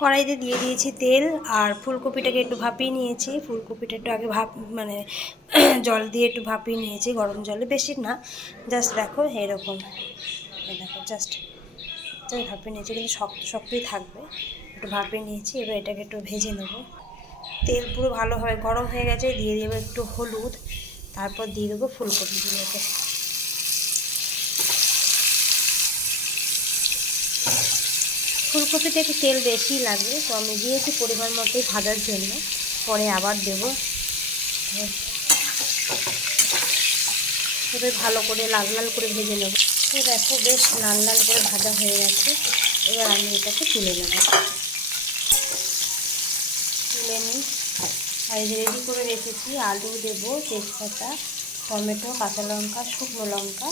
কড়াইতে দিয়ে দিয়েছি তেল আর ফুলকপিটাকে একটু ভাপিয়ে নিয়েছি। ফুলকপিটা একটু আগে ভাপ মানে জল দিয়ে একটু ভাপিয়ে নিয়েছি, গরম জলে। বেশি না, জাস্ট দেখো এরকম। দেখো, জাস্ট জাস্ট ভাপিয়ে নিয়েছি, কিন্তু শক্ত শক্তই থাকবে। একটু ভাপিয়ে নিয়েছি, এবার এটাকে একটু ভেজে নেব। তেল পুরো ভালোভাবে গরম হয়ে গেছে, দিয়ে দেবো একটু হলুদ, তারপর দিয়ে দেবো ফুলকপিগুলোকে। ফুলকপিতে একটু তেল বেশি লাগে তো আমি দিয়েছি পরিমাণ মতোই ভাজার জন্য। পরে আবার দেব। এবার ভালো করে লাল লাল করে ভেজে নেব। তো দেখো বেশ লাল লাল করে ভাজা হয়ে গেছে। এবার আমি এটাকে তুলে নেব। তুলে নিই। আর রেডি করে রেখেছি, আলু দেব, তেজপাতা, টমেটো, কাঁচা লঙ্কা, শুকনো লঙ্কা,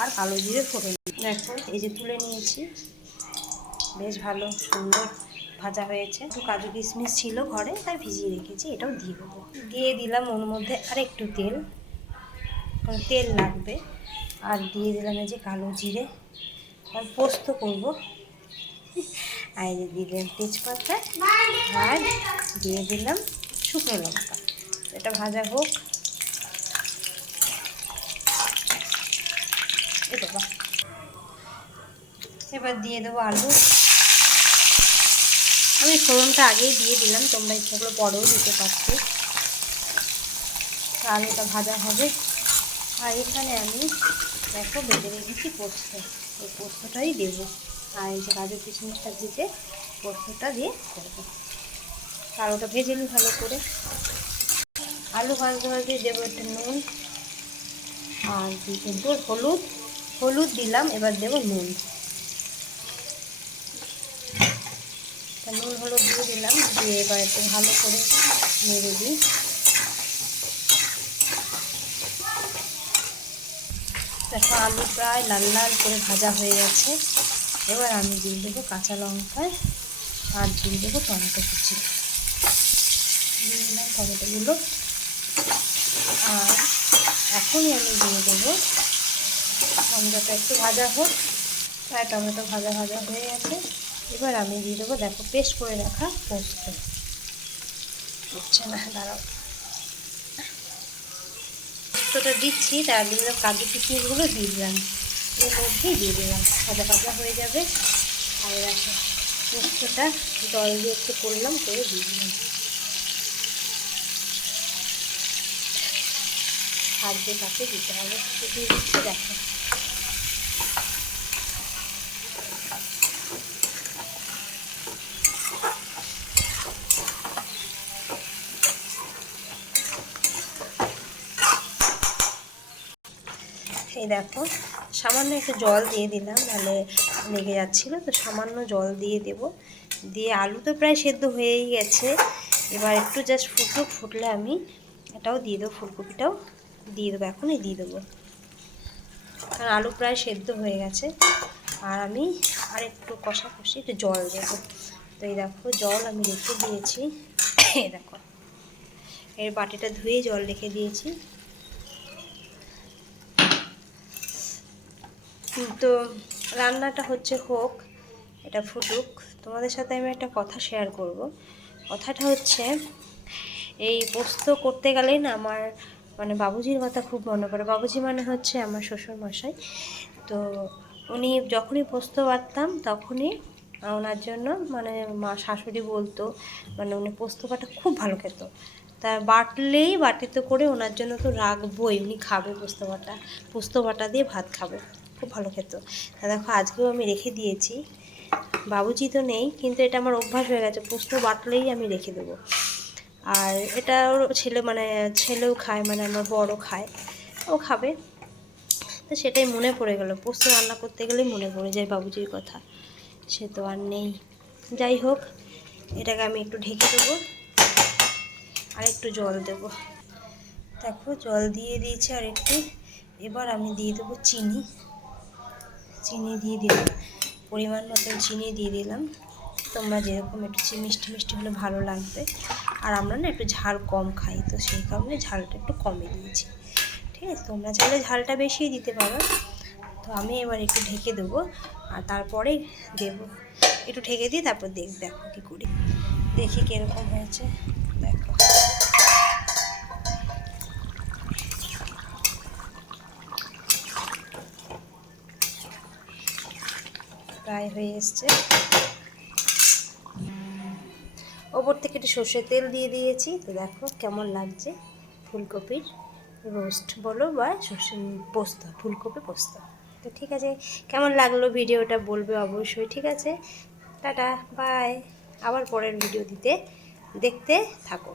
আর কালো জিরে ফোড়ন। দেখো, এই যে তুলে নিয়েছি। বেশ ভালো, সুন্দর ভাজা হয়েছে। একটু কাজু কিশমিশ ছিল ঘরে তাই ভিজিয়ে রেখেছি, এটাও দিয়ে দেবো। দিয়ে দিলাম ওর মধ্যে আর একটু তেল তেল লাগবে। আর দিয়ে দিলাম এই যে কালো জিরে। আর পোস্ত করব। আর দিলাম তেজপাতা। আর দিয়ে দিলাম শুকনো লঙ্কা। এটা ভাজা হোক। এবার দিয়ে দেবো আলু। আমি ফোড়নটা আগেই দিয়ে দিলাম, তোমরা ইচ্ছা ইচ্ছাগুলো পরেও দিতে পারছ। আলুটা ভাজা হবে। আর এখানে আমি দেখো বেঁধে রেখেছি পোস্ত। এই পোস্তটাই দেবো। আর এই যে কাজু কিশমিশটা দিতে, পোস্তটা দিয়ে করব আর ওটা ভেজে নিই ভালো করে। আলু ভাজতে ভাজতে দেবো একটু নুন। আর দিয়ে হলুদ। হলুদ দিলাম, এবার দেবো নুন। নুন হলুদ দিয়ে দিলাম, দিয়ে এবার একটু ভালো করে নেড়ে দিই। দেখো আলু প্রায় লাল লাল করে ভাজা হয়ে গেছে। এবার আমি দিয়ে দেবো কাঁচা লঙ্কায় আর দিয়ে দেবো টমেটো কুচি। দিয়ে দিলাম টমেটোগুলো। আর এখনই আমি দিয়ে দেবো টমেটোটা একটু ভাজা হোক। প্রায় টমেটো ভাজা ভাজা হয়ে গেছে। এবার আমি দিয়ে দেবো, দেখো, পেস্ট করে রাখা পোস্ত। হচ্ছে না, দাঁড়াও। পোস্তটা দিচ্ছি, তার দিয়ে কাজু কিশমিশগুলো দিয়ে দিলাম। এর মধ্যেই দিয়ে দিলাম। সাদা ভাজা হয়ে যাবে। আর দেখো, পোস্তটা জল দিয়ে একটু করলাম, করে দিয়ে দিলাম। হাত দিয়ে কাছে দিতে হবে দিচ্ছি, দেখো। এই দেখো, সামান্য একটু জল দিয়ে দিলাম, নাহলে লেগে যাচ্ছিল। তো সামান্য জল দিয়ে দেব। দিয়ে আলু তো প্রায় সেদ্ধ হয়েই গেছে। এবার একটু জাস্ট ফুটুক ফুটলে আমি এটাও দিয়ে দেবো, ফুলকপিটাও দিয়ে দেবো, এখনই দিয়ে দেবো। কারণ আলু প্রায় সেদ্ধ হয়ে গেছে। আর আমি আর একটু কষা কষি একটু জল দেবো। তো এই দেখো, জল আমি রেখে দিয়েছি। এই দেখো, এর বাটিটা ধুয়ে জল রেখে দিয়েছি। তো রান্নাটা হচ্ছে হোক, এটা ফুটুক। তোমাদের সাথে আমি একটা কথা শেয়ার করব। কথাটা হচ্ছে, এই পোস্ত করতে গেলেই না আমার মানে বাবুজির কথা খুব মনে পড়ে। বাবুজি মানে হচ্ছে আমার শ্বশুর মশাই তো উনি যখনই পোস্ত বাটতাম তখনই ওনার জন্য মানে মা শাশুড়ি বলতো মানে উনি পোস্ত বাটা খুব ভালো খেত। তা বাটলেই বাটিতে করে ওনার জন্য তো রাখবোই, উনি খাবে পোস্ত বাটা পোস্ত বাটা দিয়ে ভাত খাবে। খুব ভালো খেত। তা দেখো, আজকেও আমি রেখে দিয়েছি। বাবুজি তো নেই, কিন্তু এটা আমার অভ্যাস হয়ে গেছে। পোস্ত বাটলেই আমি রেখে দেবো। আর এটা ওর ছেলে মানে ছেলেও খায় মানে আমার বড় খায়। ও খাবে। তো সেটাই মনে পড়ে গেল। পোস্ত রান্না করতে গেলেই মনে পড়ে যায় বাবুজির কথা। সে তো আর নেই। যাই হোক, এটাকে আমি একটু ঢেকে দেবো। আর একটু জল দেব। দেখো, জল দিয়ে দিয়েছি আর একটু এবার আমি দিয়ে দেবো চিনি। চিনি দিয়ে দিলাম। পরিমাণ মতন চিনি দিয়ে দিলাম। তোমরা যেরকম একটু মিষ্টি মিষ্টি হলে ভালো লাগবে। আর আমরা না একটু ঝাল কম খাই, তো সেই কারণে ঝালটা একটু কমে দিয়েছি। ঠিক আছে? তোমরা চাইলে ঝালটা বেশি দিতে পারো। তো আমি এবার একটু ঢেকে দেবো আর তারপরে দেবো। একটু ঢেকে দিয়ে তারপর দেখ দেখো কী করি। দেখি কীরকম হয়েছে দেখো প্রায় হয়ে এসছে। ওপর থেকে একটু সর্ষের তেল দিয়ে দিয়েছি। তো দেখো কেমন লাগছে ফুলকপির রোস্ট বলো বা সর্ষে পোস্ত, ফুলকপি পোস্ত। তো ঠিক আছে, কেমন লাগল ভিডিওটা বলবে অবশ্যই, ঠিক আছে? Tata, bye. আবার পরের ভিডিও দিতে দেখতে থাকো।